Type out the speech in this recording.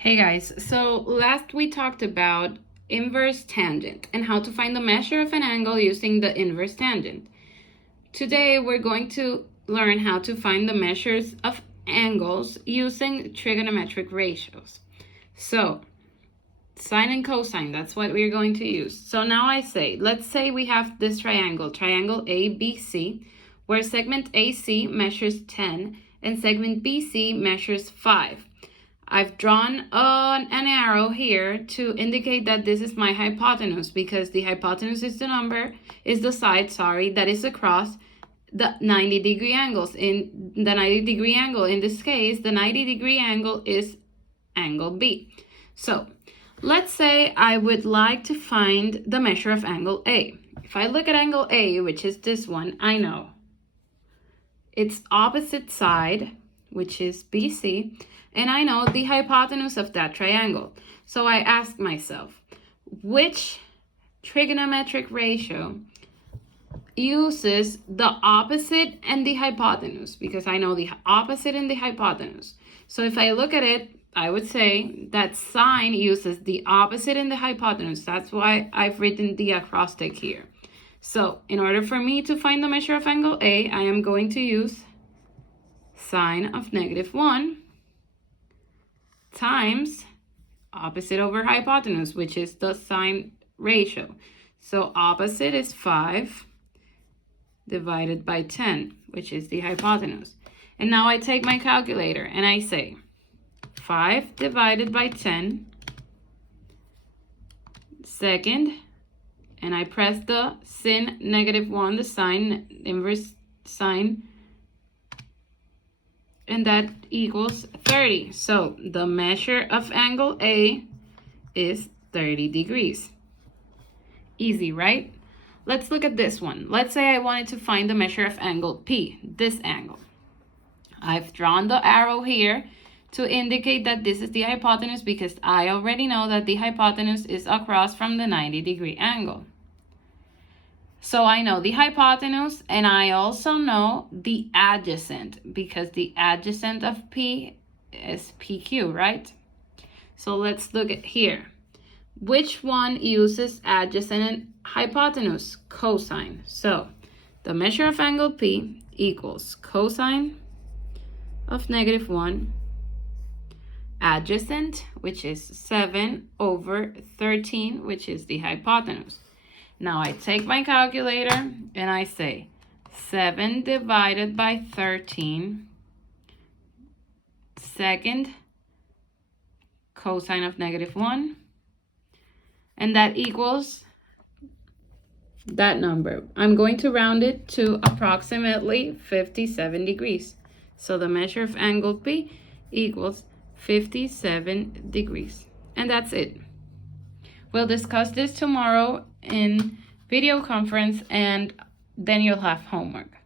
Hey guys, so last we talked about inverse tangent and how to find the measure of an angle using the inverse tangent. Today we're going to learn how to find the measures of angles using trigonometric ratios. So sine and cosine, that's what we're going to use. So now I say, let's say we have this triangle ABC, where segment AC measures 10 and segment BC measures 5. I've drawn an arrow here to indicate that this is my hypotenuse, because the hypotenuse is the side, that is across the 90-degree angles. In the 90-degree angle, in this case, the 90-degree angle is angle B. So let's say I would like to find the measure of angle A. If I look at angle A, which is this one, I know its opposite side, which is BC, and I know the hypotenuse of that triangle. So I ask myself, which trigonometric ratio uses the opposite and the hypotenuse? Because I know the opposite and the hypotenuse. So if I look at it, I would say that sine uses the opposite and the hypotenuse. That's why I've written the acrostic here. So in order for me to find the measure of angle A, I am going to use sine of -1 times opposite over hypotenuse, which is the sine ratio. So opposite is 5 divided by 10, which is the hypotenuse. And now I take my calculator and I say 5 divided by 10 second, and I press the sin -1, the sine, inverse sine, and that equals 30. So the measure of angle A is 30 degrees. Easy, right? Let's look at this one. Let's say I wanted to find the measure of angle P, this angle. I've drawn the arrow here to indicate that this is the hypotenuse, because I already know that the hypotenuse is across from the 90-degree angle. So I know the hypotenuse, and I also know the adjacent, because the adjacent of P is PQ, right? So let's look at here. Which one uses adjacent and hypotenuse? Cosine. So the measure of angle P equals cosine of -1, adjacent, which is 7 over 13, which is the hypotenuse. Now I take my calculator and I say 7 divided by 13 second cosine of -1, and that equals that number. I'm going to round it to approximately 57 degrees. So the measure of angle P equals 57 degrees. And that's it. We'll discuss this tomorrow in video conference, and then you'll have homework.